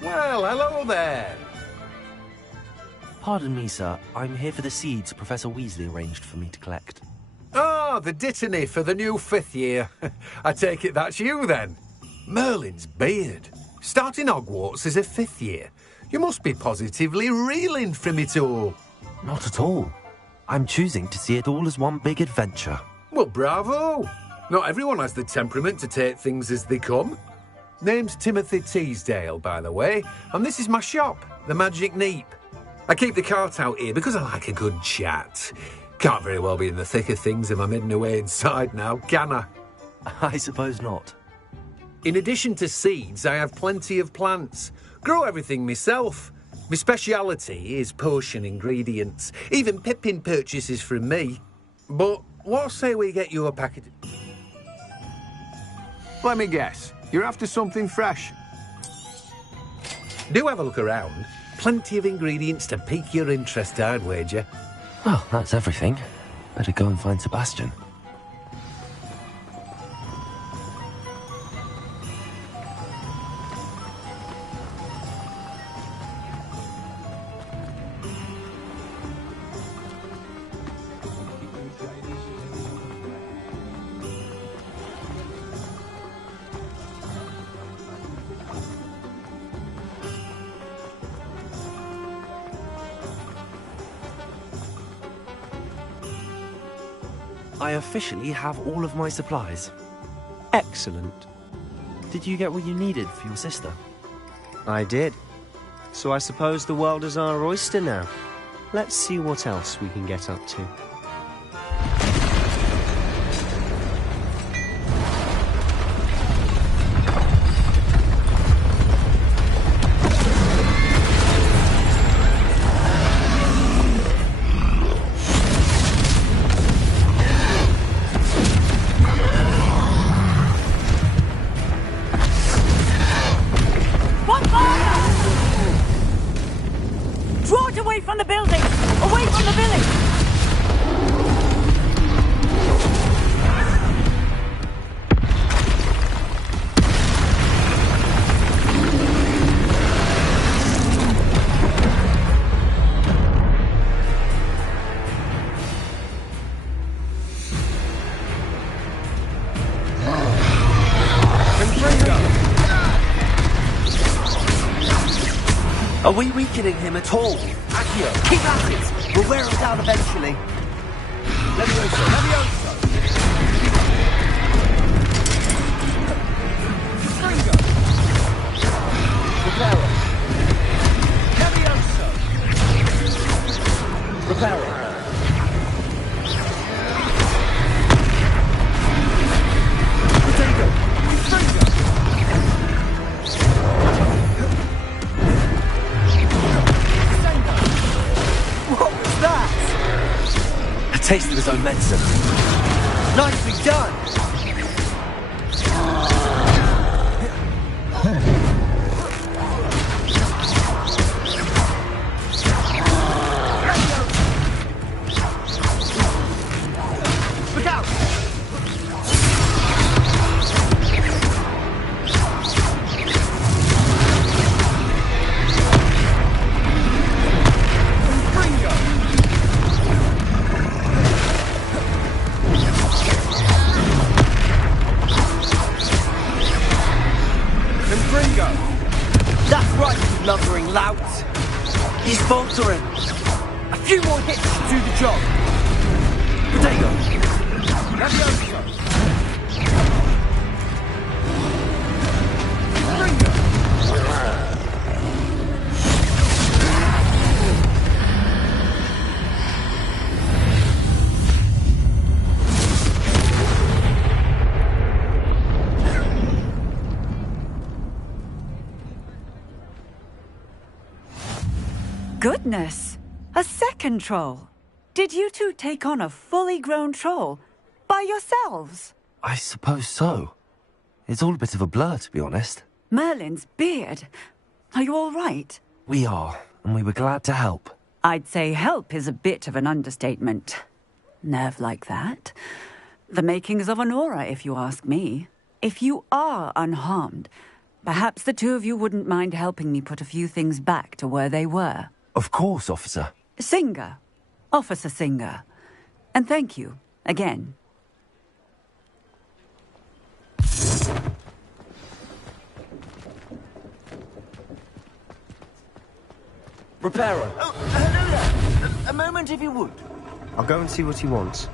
Well, hello there. Pardon me, sir. I'm here for the seeds Professor Weasley arranged for me to collect. Oh, the Dittany for the new 5th year. I take it that's you, then. Merlin's beard. Starting Hogwarts as a 5th year. You must be positively reeling from it all. Not at all. I'm choosing to see it all as one big adventure. Well, bravo. Not everyone has the temperament to take things as they come. Name's Timothy Teasdale, by the way, and this is my shop, the Magic Neep. I keep the cart out here because I like a good chat. Can't very well be in the thick of things if I'm hidden away inside now, can I? I suppose not. In addition to seeds, I have plenty of plants. Grow everything myself. My speciality is potion ingredients. Even Pippin purchases from me. But what say we get you a packet? Let me guess. You're after something fresh. Do have a look around. Plenty of ingredients to pique your interest, I'd wager. Well, that's everything. Better go and find Sebastian. I officially have all of my supplies. Excellent. Did you get what you needed for your sister? I did. So I suppose the world is our oyster now. Let's see what else we can get up to. Are we weakening him at all? Accio, keep at it! We'll wear him down eventually. Levioso, Levioso! Stringo! Reparo! Levioso! Reparo! Potato! Stringo! A taste of his own medicine. Nicely done! Look out! That's right, you lumbering lout. He's faltering. A few more hits to do the job. Potato. Levioso. goodness! A second troll! Did you two take on a fully grown troll by yourselves? I suppose so. It's all a bit of a blur, to be honest. Merlin's beard. Are you all right? We are, and we were glad to help. I'd say help is a bit of an understatement. Nerve like that. The makings of an aura, if you ask me. If you are unharmed, perhaps the two of you wouldn't mind helping me put a few things back to where they were. Of course, officer. Singer. Officer Singer. And thank you, again. Reparo. Oh, hello there. A moment, if you would. I'll go and see what he wants.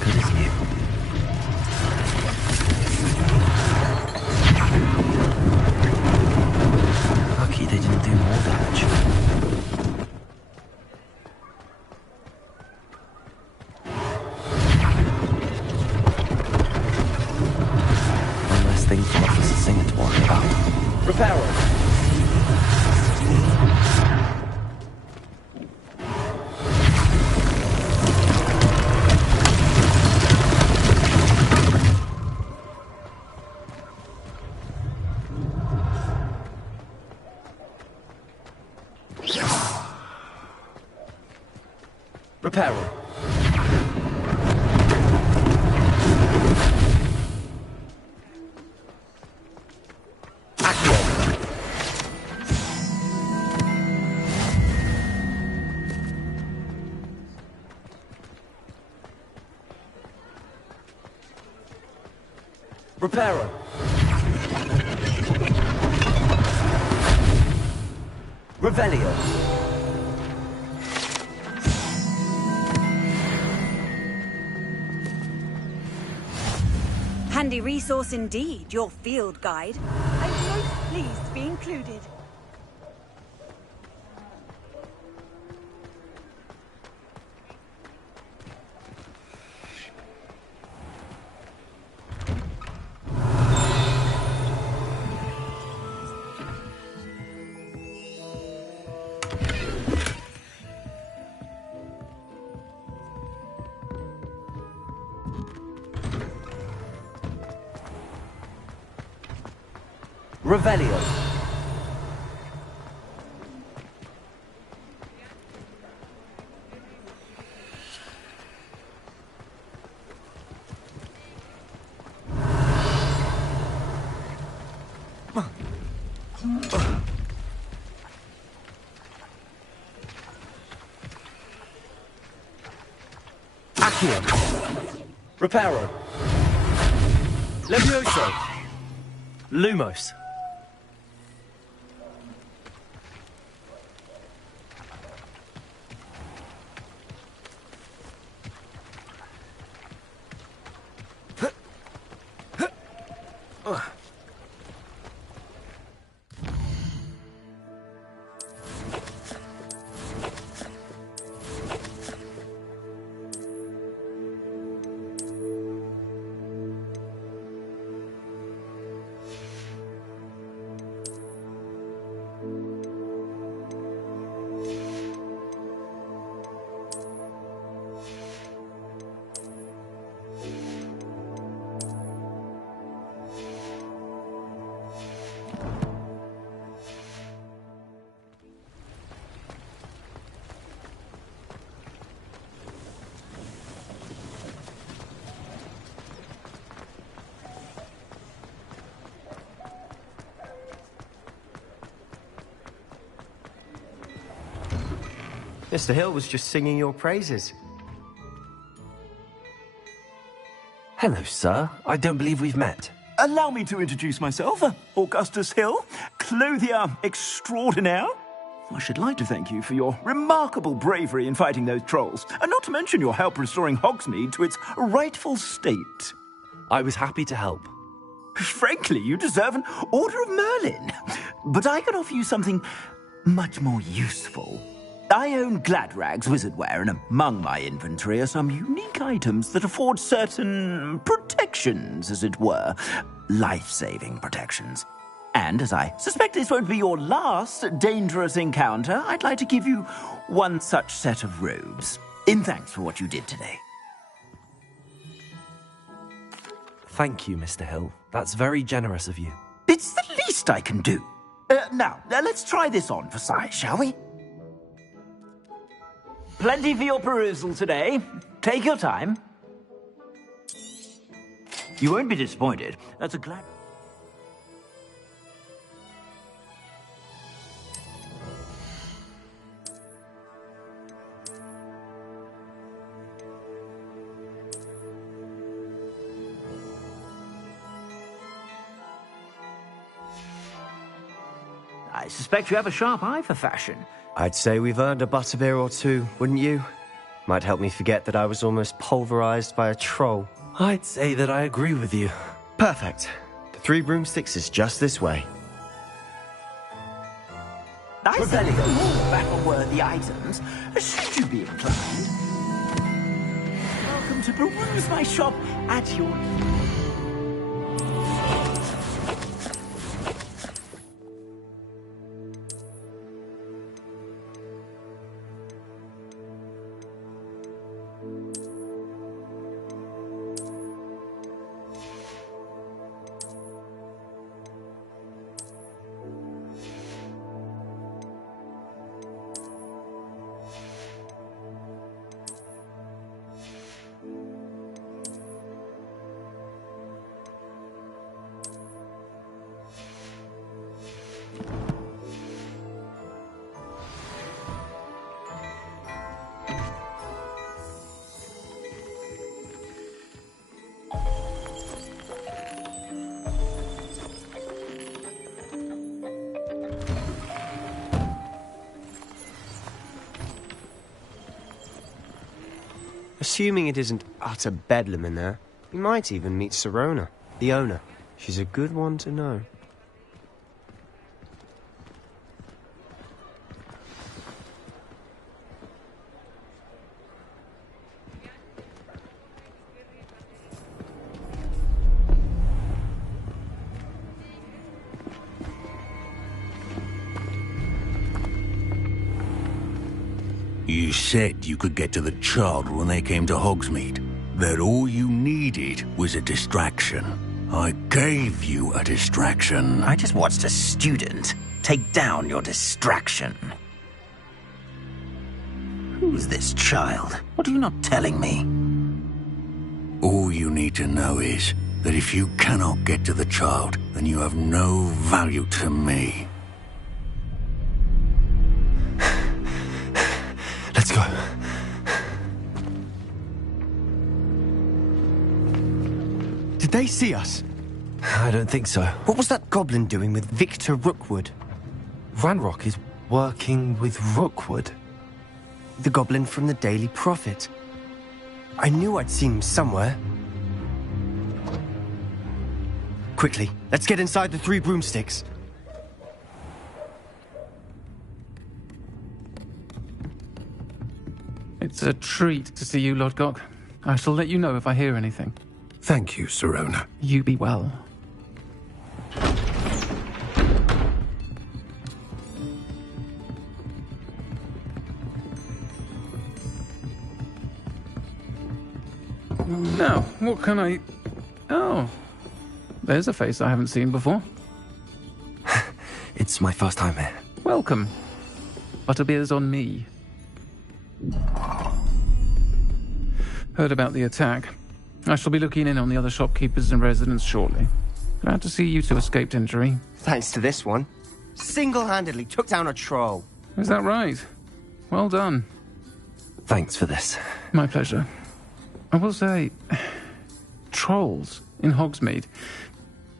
Good as new. Lucky they didn't do more damage. One less thing for Officer Singer to worry about. Reparo. Reparo. Accio. Reparo. Revelio. Handy resource indeed, your field guide. I'm most pleased to be included. Revelio. Accio. Reparo. Levioso. Lumos. Mr. Hill was just singing your praises. Hello, sir. I don't believe we've met. Allow me to introduce myself, Augustus Hill, clothier extraordinaire. I should like to thank you for your remarkable bravery in fighting those trolls, and not to mention your help restoring Hogsmeade to its rightful state. I was happy to help. Frankly, you deserve an Order of Merlin. But I can offer you something much more useful. I own Gladrag's wizardware, and among my inventory are some unique items that afford certain protections protections, as it were. Life-saving protections. And as I suspect this won't be your last dangerous encounter, I'd like to give you one such set of robes, in thanks for what you did today. Thank you, Mr. Hill. That's very generous of you. It's the least I can do. Now, let's try this on for size, shall we? Plenty for your perusal today. Take your time. You won't be disappointed. That's a glad... I suspect you have a sharp eye for fashion. I'd say we've earned a butterbeer or two, wouldn't you? Might help me forget that I was almost pulverized by a troll. I'd say that I agree with you. Perfect. The Three Broomsticks is just this way. I said it all battle-worthy items, should you be inclined. Welcome to peruse my shop at your... Assuming it isn't utter bedlam in there, you might even meet Sirona, the owner. She's a good one to know. You said you could get to the child when they came to Hogsmeade. That all you needed was a distraction. I gave you a distraction. I just watched a student take down your distraction. Who's this child? What are you not telling me? All you need to know is that if you cannot get to the child, then you have no value to me. Let's go. Did they see us? I don't think so. What was that goblin doing with Victor Rookwood? Ranrock is working with Rookwood. The goblin from the Daily Prophet. I knew I'd seen him somewhere. Quickly, let's get inside the Three Broomsticks. It's a treat to see you, Lodgok. I shall let you know if I hear anything. Thank you, Sirona. You be well. Now, what can I... Oh, there's a face I haven't seen before. It's my first time here. Welcome. Butterbeer's on me. Heard about the attack. I shall be looking in on the other shopkeepers and residents shortly. Glad to see you two escaped injury. Thanks to this one. Single-handedly took down a troll. Is that right? Well done. Thanks for this. My pleasure. I will say, trolls in Hogsmeade.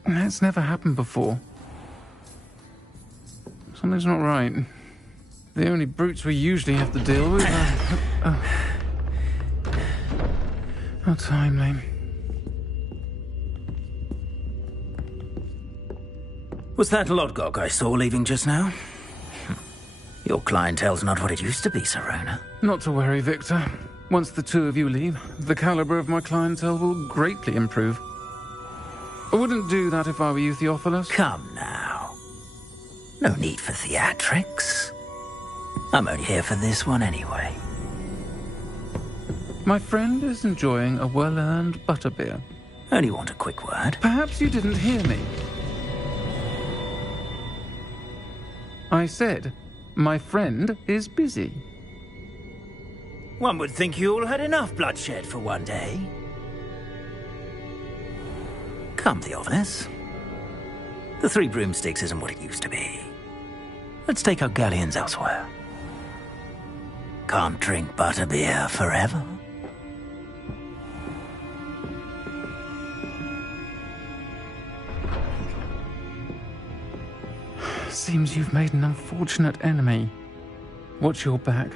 That's never happened before. Something's not right. The only brutes we usually have to deal with are... How timely. Was that Lodgok I saw leaving just now? Your clientele's not what it used to be, Sirona. Not to worry, Victor. Once the two of you leave, the caliber of my clientele will greatly improve. I wouldn't do that if I were you, Theophilus. Come now. No need for theatrics. I'm only here for this one anyway. My friend is enjoying a well-earned butterbeer. Only want a quick word. Perhaps you didn't hear me. I said, my friend is busy. One would think you all had enough bloodshed for one day. Come, Theophilus. The Three Broomsticks isn't what it used to be. Let's take our galleons elsewhere. Can't drink butterbeer forever. Seems you've made an unfortunate enemy. Watch your back.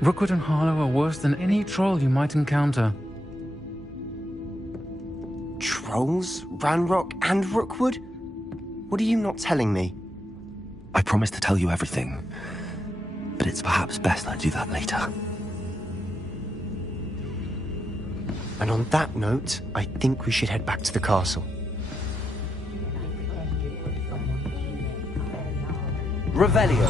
Rookwood and Harlow are worse than any troll you might encounter. Trolls? Ranrock and Rookwood? What are you not telling me? I promised to tell you everything, but it's perhaps best I do that later. And on that note, I think we should head back to the castle. Revelio.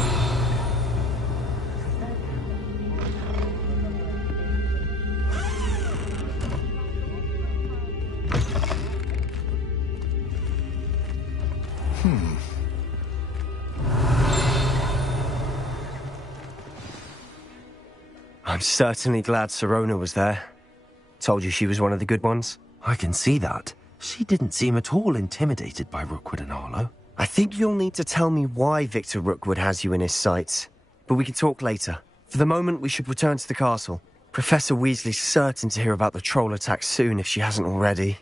I'm certainly glad Sirona was there. Told you she was one of the good ones. I can see that. She didn't seem at all intimidated by Rookwood and Harlow. I think you'll need to tell me why Victor Rookwood has you in his sights. But we can talk later. For the moment, we should return to the castle. Professor Weasley's certain to hear about the troll attack soon if she hasn't already.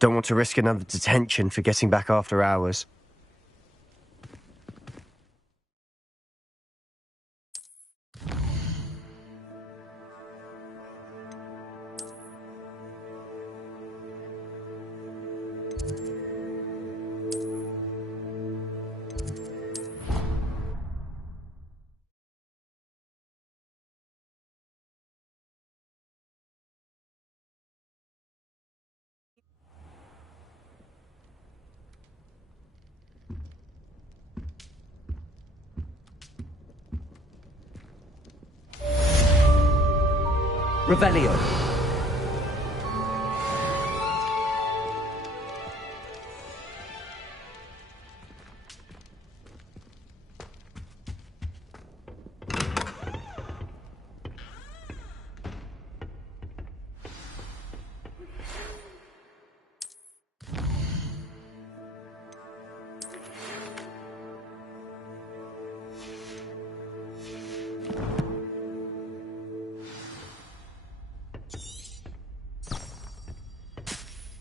Don't want to risk another detention for getting back after hours. Revelio.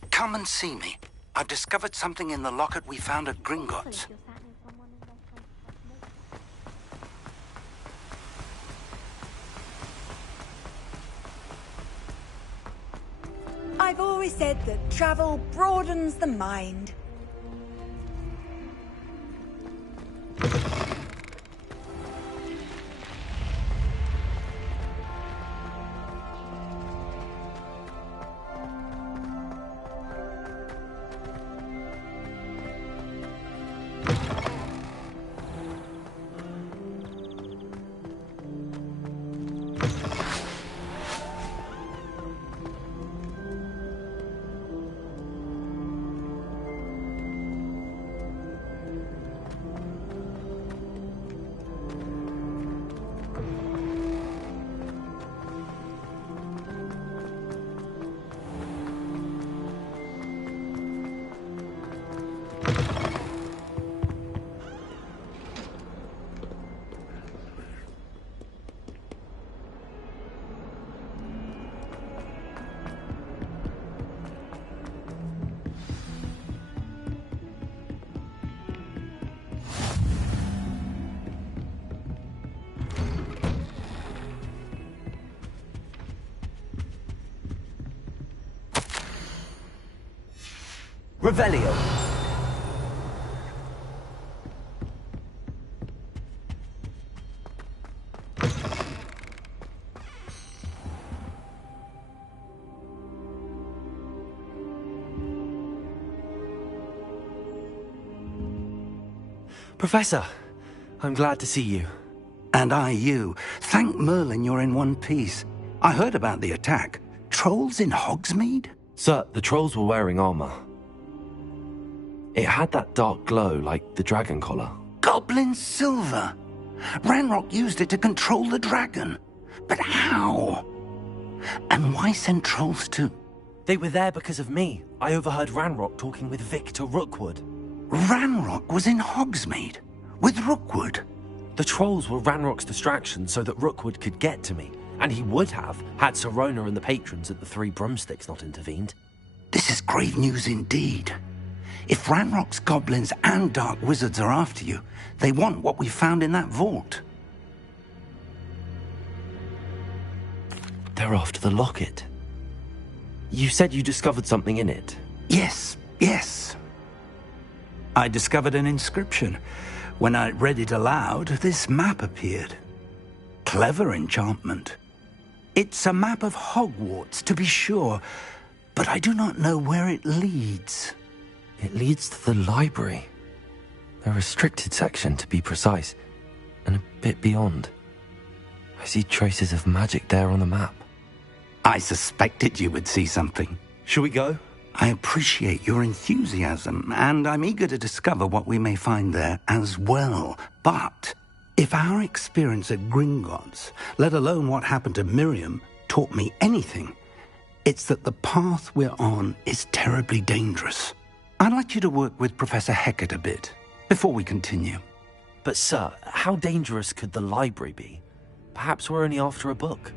Come and see me. I've discovered something in the locket we found at Gringotts. I've always said that travel broadens the mind. Revelio. Professor, I'm glad to see you. And I you. Thank Merlin you're in one piece. I heard about the attack. Trolls in Hogsmeade? Sir, the trolls were wearing armor. It had that dark glow like the dragon collar. Goblin silver! Ranrock used it to control the dragon. But how? And why send trolls to... They were there because of me. I overheard Ranrock talking with Victor Rookwood. Ranrock was in Hogsmeade? With Rookwood? The trolls were Ranrock's distraction so that Rookwood could get to me. And he would have, had Sirona and the patrons at the Three Broomsticks not intervened. This is grave news indeed. If Ranrock's goblins and dark wizards are after you, they want what we found in that vault. They're after the locket. You said you discovered something in it. Yes. I discovered an inscription. When I read it aloud, this map appeared. Clever enchantment. It's a map of Hogwarts, to be sure, but I do not know where it leads. It leads to the library. A restricted section, to be precise, and a bit beyond. I see traces of magic there on the map. I suspected you would see something. Shall we go? I appreciate your enthusiasm, and I'm eager to discover what we may find there as well. But if our experience at Gringotts, let alone what happened to Miriam, taught me anything, it's that the path we're on is terribly dangerous. I'd like you to work with Professor Hecat a bit, before we continue. But sir, how dangerous could the library be? Perhaps we're only after a book.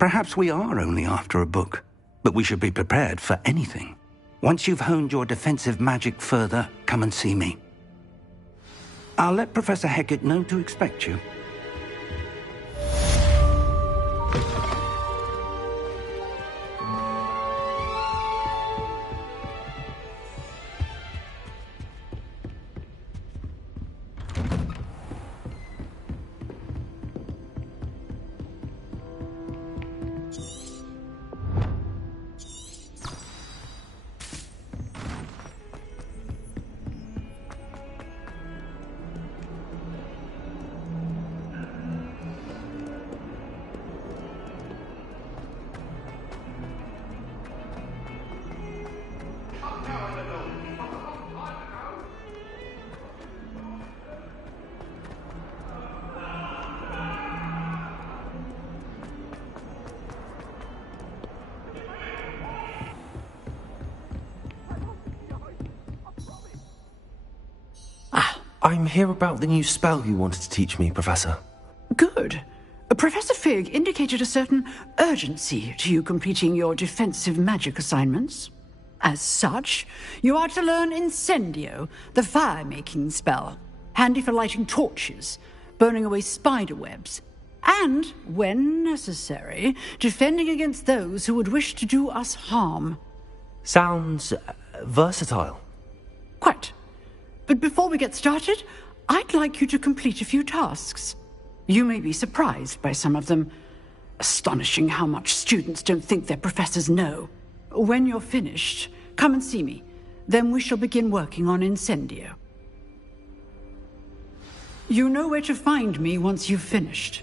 Perhaps we are only after a book, but we should be prepared for anything. Once you've honed your defensive magic further, come and see me. I'll let Professor Hecat know to expect you. I'm here about the new spell you wanted to teach me, Professor. Good. Professor Fig indicated a certain urgency to you completing your defensive magic assignments. As such, you are to learn Incendio, the fire-making spell, handy for lighting torches, burning away spider webs, and, when necessary, defending against those who would wish to do us harm. Sounds versatile. Quite. But before we get started, I'd like you to complete a few tasks. You may be surprised by some of them. Astonishing how much students don't think their professors know. When you're finished, come and see me. Then we shall begin working on Incendio. You know where to find me once you've finished.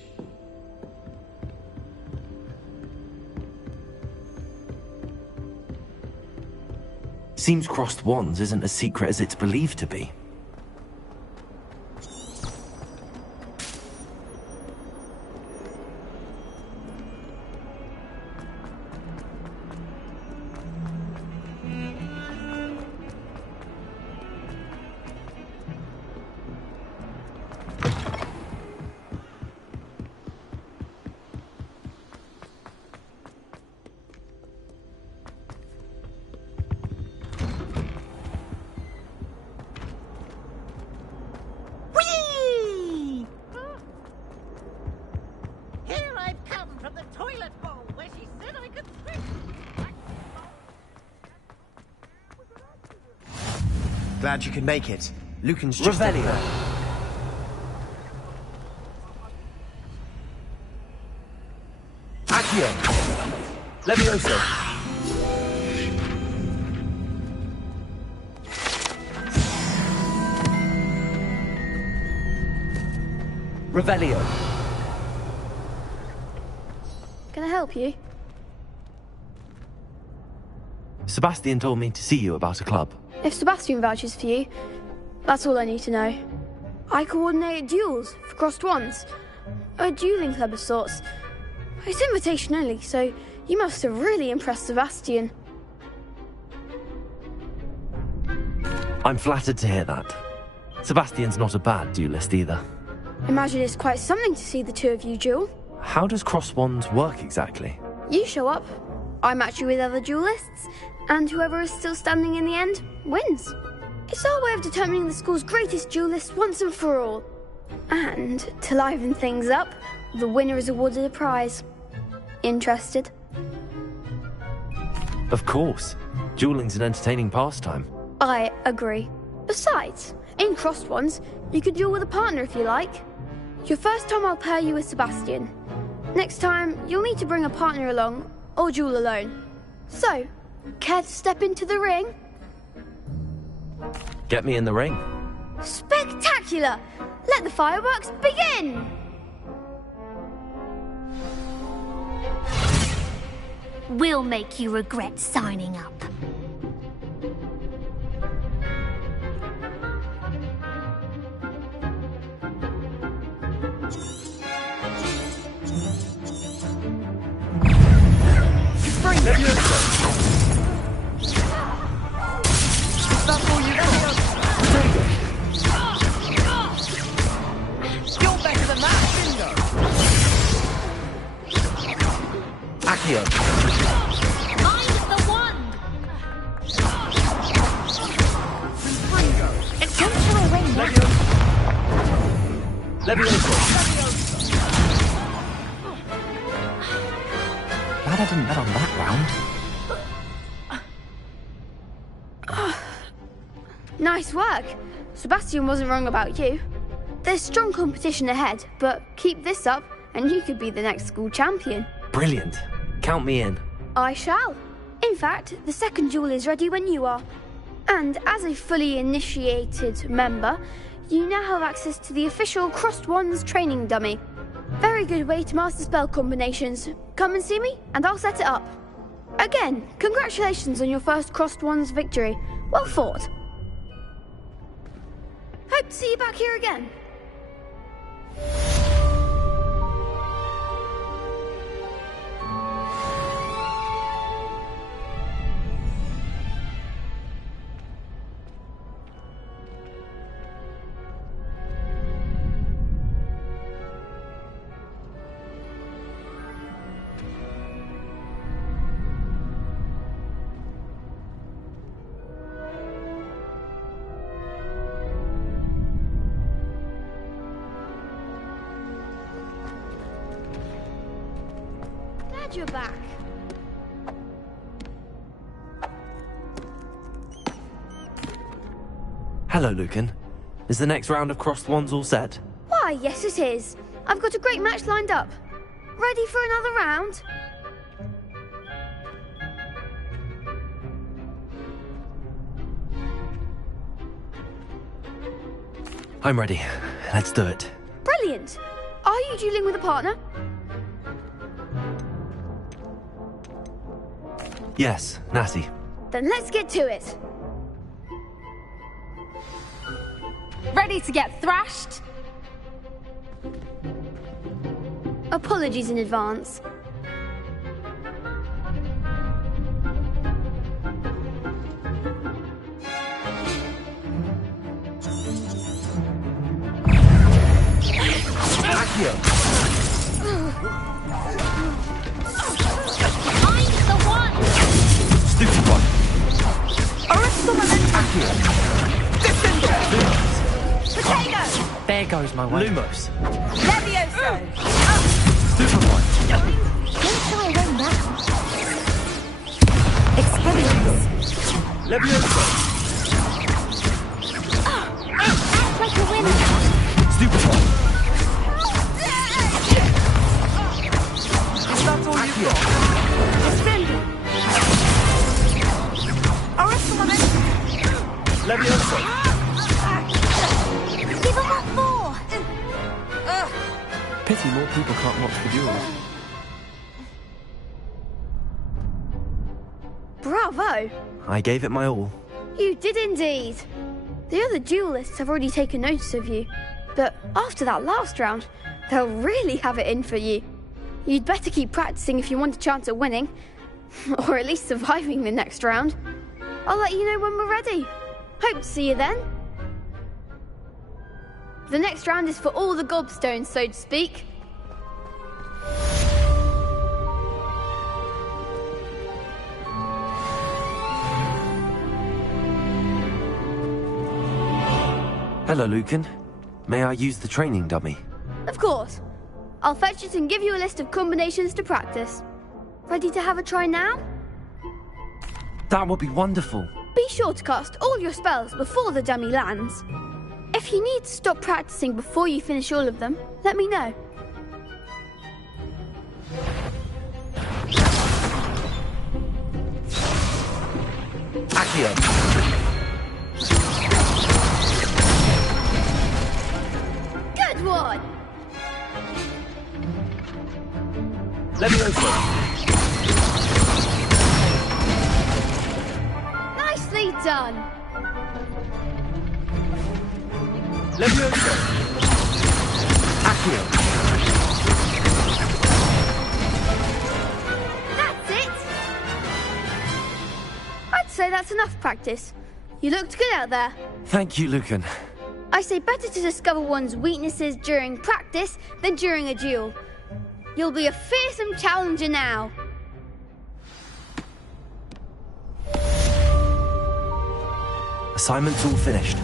Seems crossed wands isn't as secret as it's believed to be. Glad you could make it. Lucan's just... Revelio. Accio. Levioso. Revelio. Can I help you? Sebastian told me to see you about a club. If Sebastian vouches for you, that's all I need to know. I coordinate duels for crossed wands. A dueling club of sorts. It's invitation only, so you must have really impressed Sebastian. I'm flattered to hear that. Sebastian's not a bad duelist either. Imagine it's quite something to see the two of you duel. How does cross wands work exactly? You show up, I match you with other duelists, and whoever is still standing in the end wins. It's our way of determining the school's greatest duelist once and for all. And to liven things up, the winner is awarded a prize. Interested? Of course. Dueling's an entertaining pastime. I agree. Besides, in crossed wands, you could duel with a partner if you like. Your first time I'll pair you with Sebastian. Next time, you'll need to bring a partner along, or duel alone. So, care to step into the ring? Get me in the ring. Spectacular! Let the fireworks begin! We'll make you regret signing up. That's all you got. You're better than that, Bingo. Accio. Mind the wand. Attempt to win now. Levioso. Glad I didn't bet on that round. Nice work. Sebastian wasn't wrong about you. There's strong competition ahead, but keep this up and you could be the next school champion. Brilliant. Count me in. I shall. In fact, the second duel is ready when you are. And as a fully initiated member, you now have access to the official Crossed Wands training dummy. Very good way to master spell combinations. Come and see me, and I'll set it up. Again, congratulations on your first Crossed Wands victory. Well fought. Hope to see you back here again. You're back. Hello, Lucan. Is the next round of Crossed Wands all set? Why, yes it is. I've got a great match lined up. Ready for another round? I'm ready. Let's do it. Brilliant. Are you dueling with a partner? Yes, Natty. Then let's get to it. Ready to get thrashed? Apologies in advance. Accio. Mind the wand. Stupid one. Accio. Potato! There goes my way. Lumos. Levioso! Stupid one. Don't try one round. Experience. Levioso. Act like a winner. Stupid one. Is that all you got? Ascendi! Levioso. Give him what for. people can't watch the duels. Bravo! I gave it my all. You did indeed. The other duelists have already taken notice of you, but after that last round, they'll really have it in for you. You'd better keep practicing if you want a chance at winning, or at least surviving the next round. I'll let you know when we're ready. Hope to see you then. The next round is for all the gobstones, so to speak. Hello, Lucan. May I use the training dummy? Of course. I'll fetch it and give you a list of combinations to practice. Ready to have a try now? That would be wonderful. Be sure to cast all your spells before the dummy lands. If you need to stop practicing before you finish all of them, let me know. Accio. Good one! Levioso. Nicely done! Levioso. Accio. That's it! I'd say that's enough practice. You looked good out there. Thank you, Lucan. I say better to discover one's weaknesses during practice than during a duel. You'll be a fearsome challenger now. Assignment's all finished.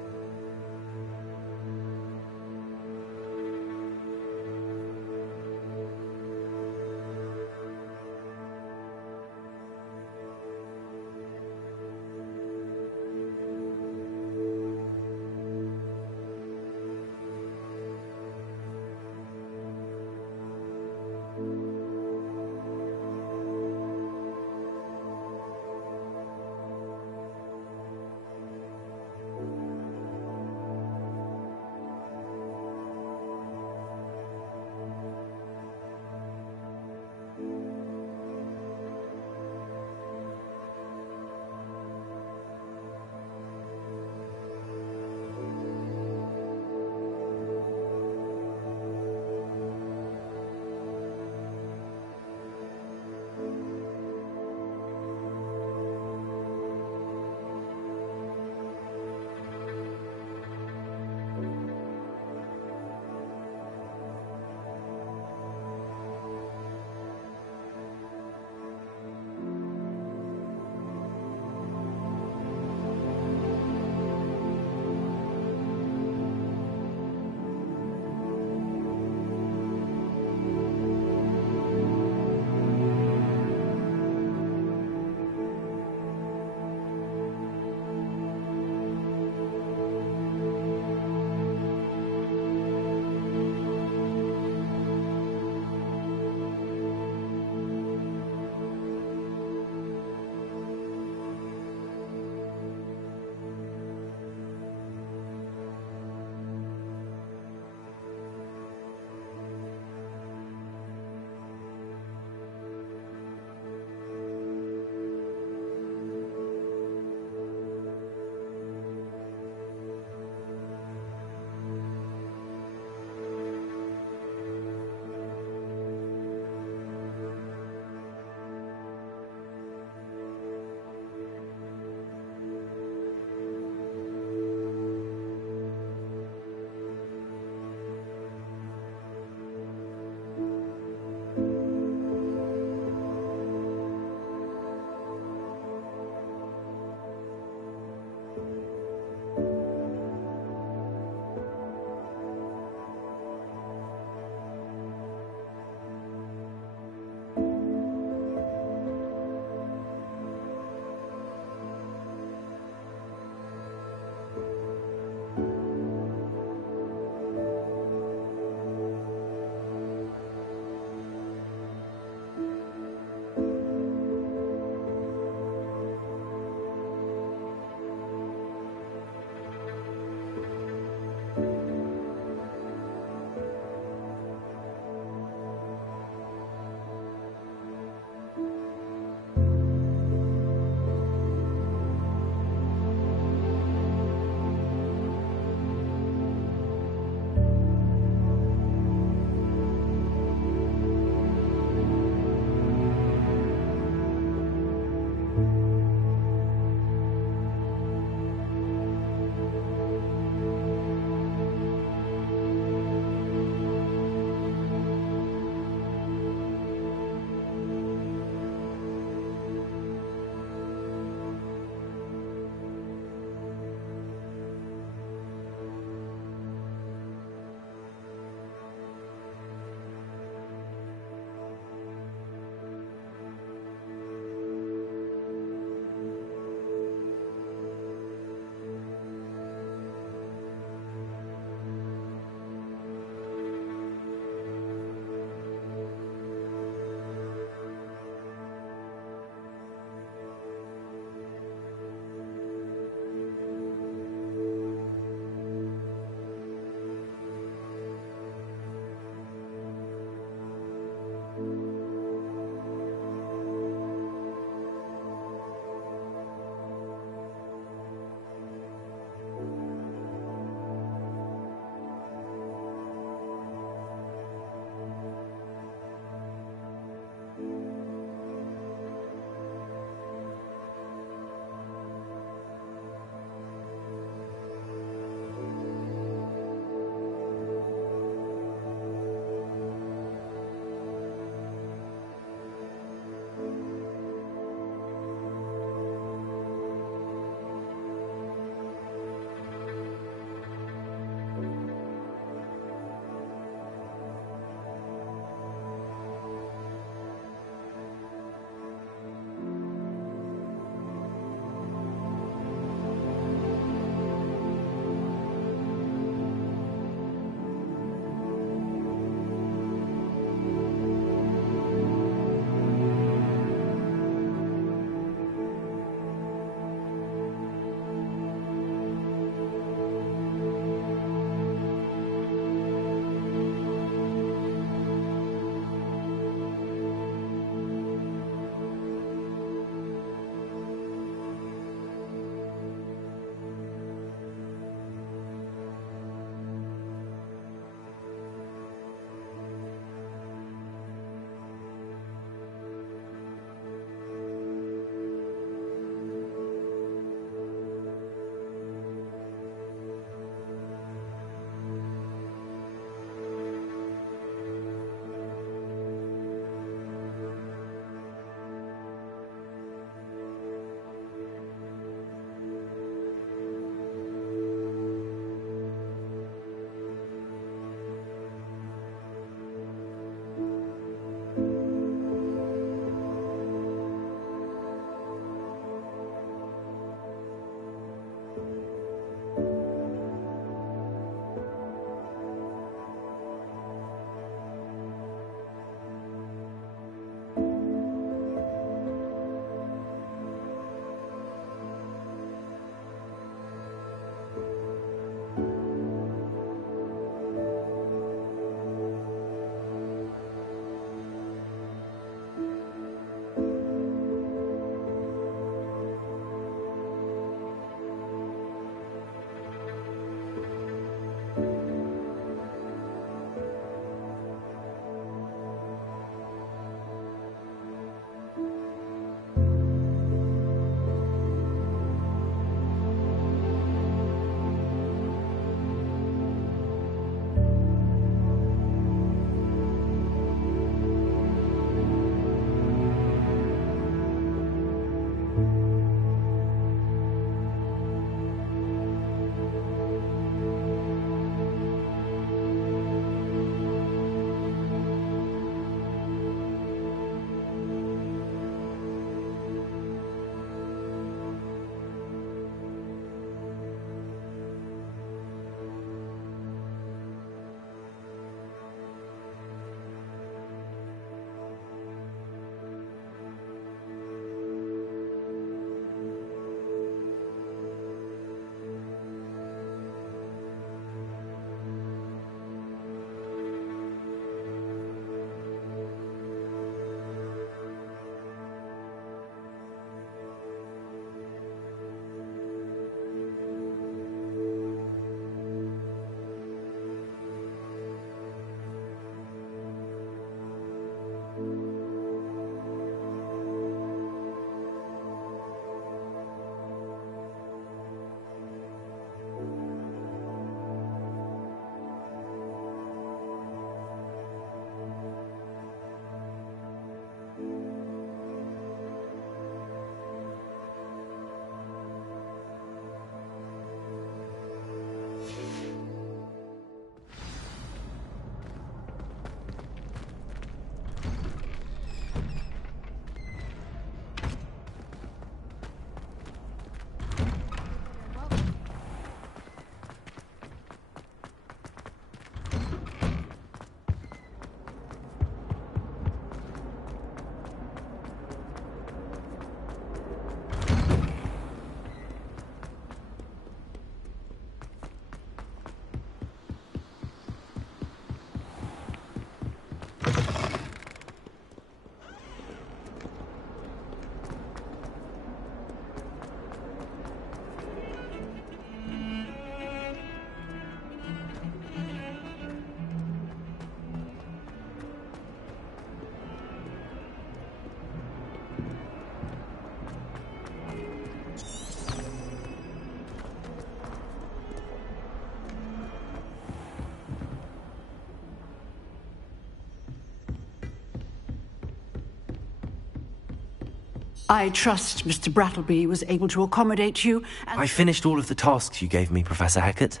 I trust Mr. Brattleby was able to accommodate you, and... I finished all of the tasks you gave me, Professor Hecat.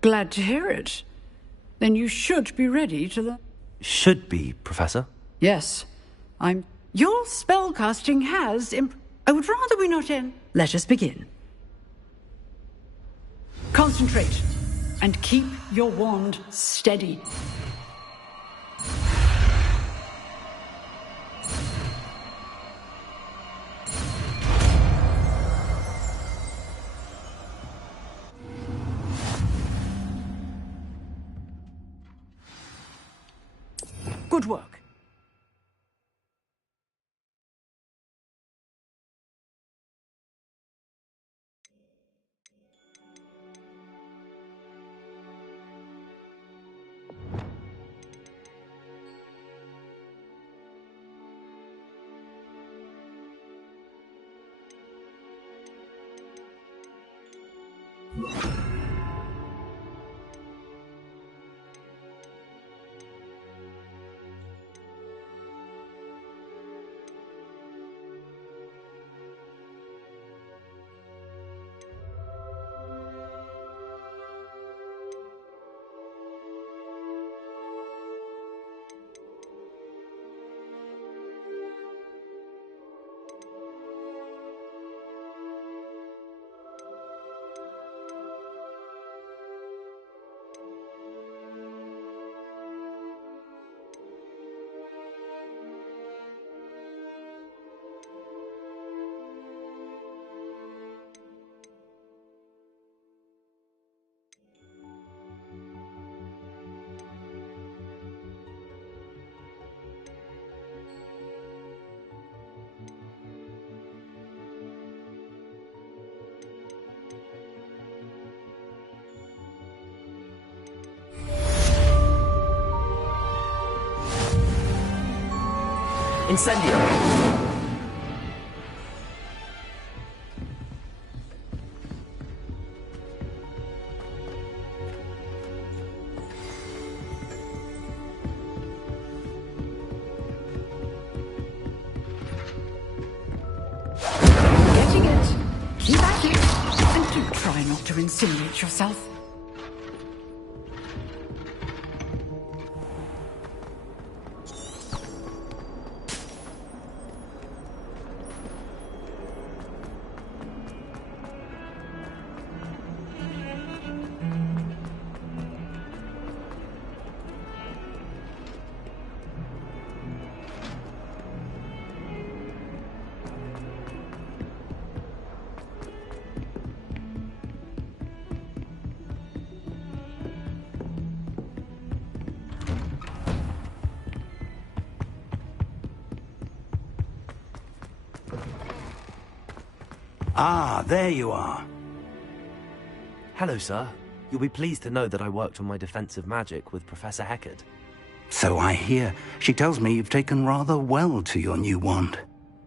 Glad to hear it. Then you should be ready to the... Should be, Professor? Yes. Your spellcasting has I would rather we not end. Let us begin. Concentrate, and keep your wand steady. Good work. Incendio! Getting it. Keep at it. And do try not to insinuate yourself. Ah, there you are. Hello, sir. You'll be pleased to know that I worked on my defensive magic with Professor Hecat. So I hear. She tells me you've taken rather well to your new wand.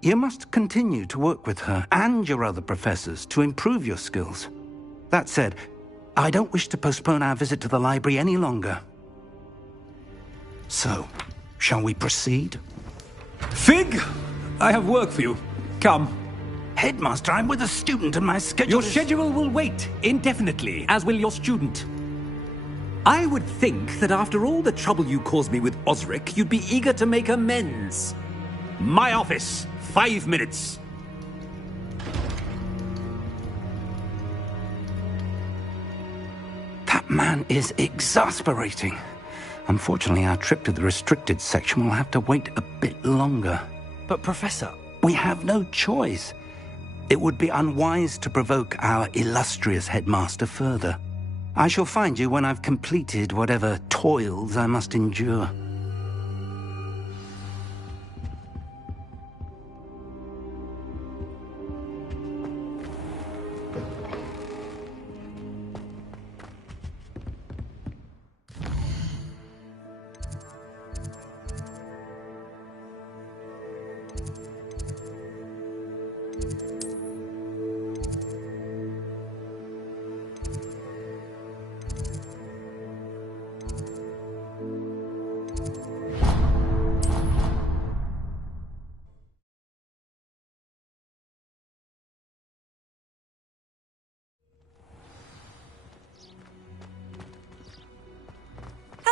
You must continue to work with her and your other professors to improve your skills. That said, I don't wish to postpone our visit to the library any longer. So, shall we proceed? Fig! I have work for you. Come. Headmaster, I'm with a student and my schedule Your schedule will wait indefinitely, as will your student. I would think that after all the trouble you caused me with Osric, you'd be eager to make amends. My office, 5 minutes. That man is exasperating. Unfortunately, our trip to the restricted section will have to wait a bit longer. But, Professor... We have no choice. It would be unwise to provoke our illustrious headmaster further. I shall find you when I've completed whatever toils I must endure.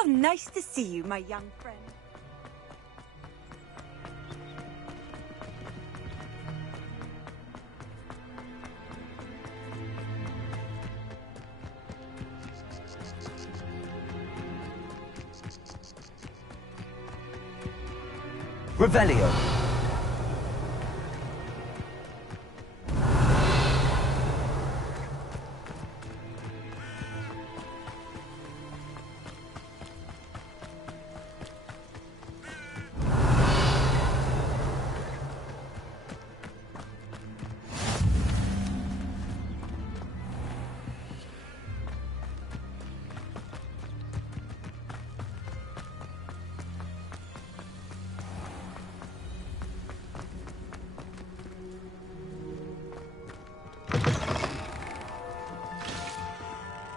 nice to see you, my young friend. Revelio.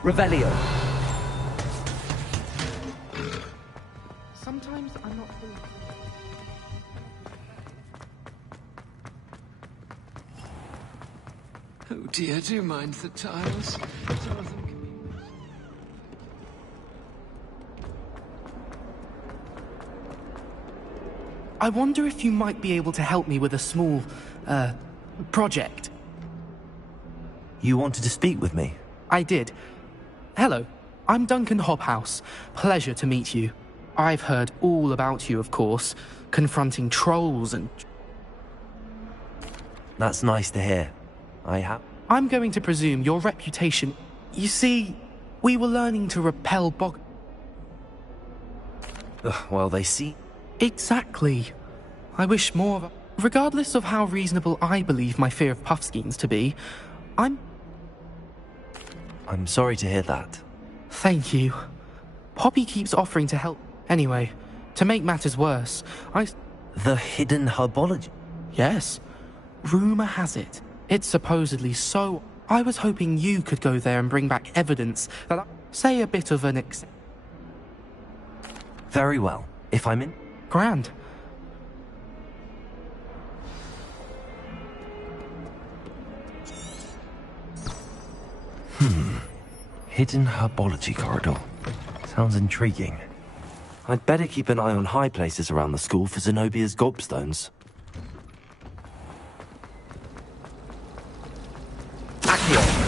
Revelio. Sometimes I'm not fully... Oh dear, do mind the tiles. Some of them can be... I wonder if you might be able to help me with a small, project. You wanted to speak with me? I did. Hello, I'm Duncan Hobhouse. Pleasure to meet you. I've heard all about you, of course, confronting trolls and... That's nice to hear. I'm going to presume your reputation... You see, we were learning to repel well, they see... Exactly. I wish more of a... Regardless of how reasonable I believe my fear of Puffskeins to be, I'm sorry to hear that. Thank you. Poppy keeps offering to help. Anyway, to make matters worse, The hidden herbology? Yes. Rumour has it. It's supposedly so... I was hoping you could go there and bring back evidence that say a bit of an Very well. If I'm in... Grand. Hidden herbology corridor. Sounds intriguing. I'd better keep an eye on high places around the school for Zenobia's gobstones. Accio!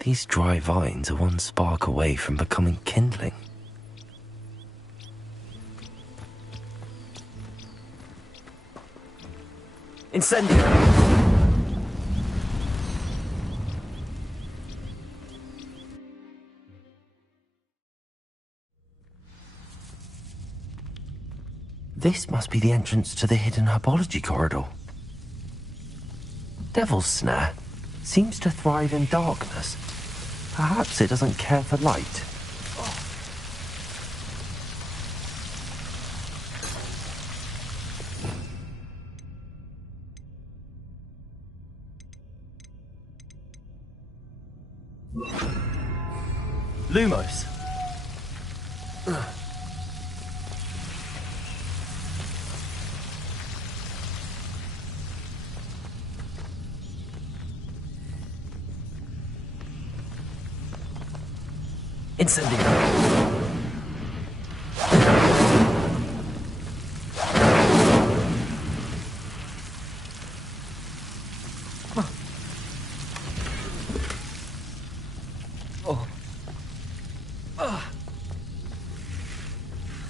These dry vines are one spark away from becoming kindling. Incendio! This must be the entrance to the hidden herbology corridor. Devil's Snare seems to thrive in darkness. Perhaps it doesn't care for light. Lumos. Incendio.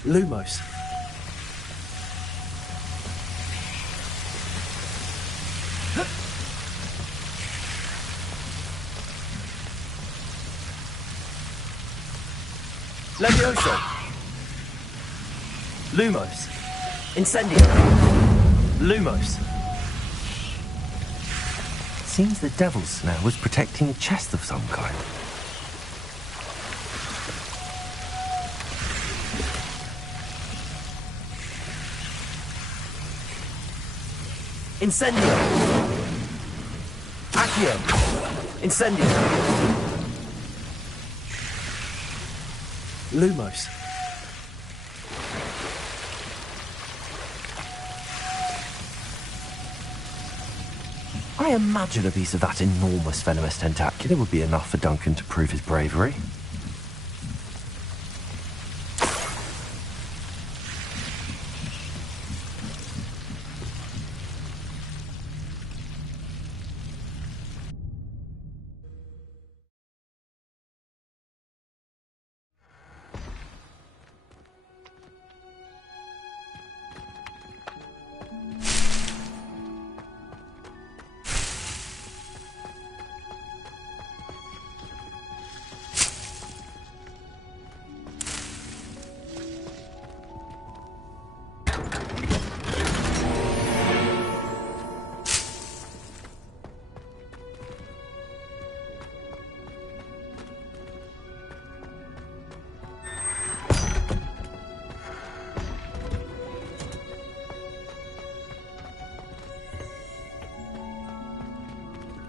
Lumos. Levioso! Lumos! Incendio! Lumos! Seems the Devil's Snare was protecting a chest of some kind. Incendio! Accio! Incendio! Lumos! I imagine a piece of that enormous venomous tentacular would be enough for Duncan to prove his bravery.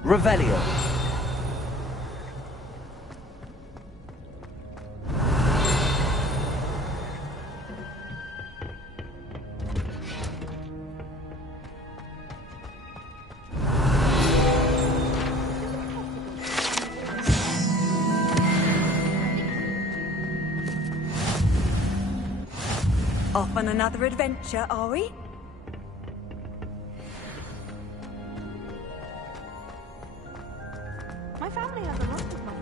Revelio. Off on another adventure, are we? My family has a lot of money.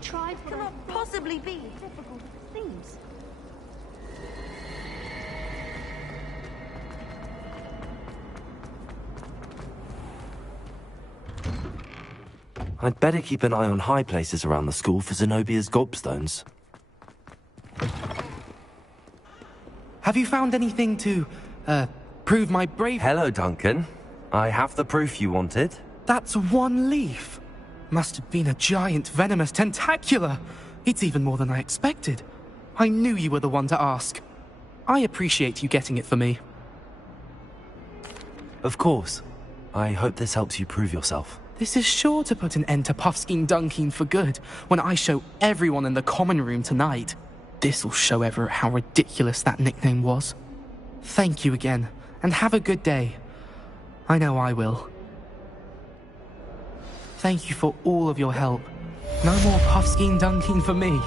Tried cannot possibly be as difficult as it seems. I'd better keep an eye on high places around the school for Zenobia's gobstones. Have you found anything to, prove my bravery? Hello, Duncan. I have the proof you wanted. That's one leaf. Must have been a giant venomous tentacula. It's even more than I expected. I knew you were the one to ask. I appreciate you getting it for me. Of course. I hope this helps you prove yourself. This is sure to put an end to Puffskein Dunkeen for good when I show everyone in the common room tonight. This'll show Everett how ridiculous that nickname was. Thank you again, and have a good day. I know I will. Thank you for all of your help. No more Puffskein Dunkeen for me.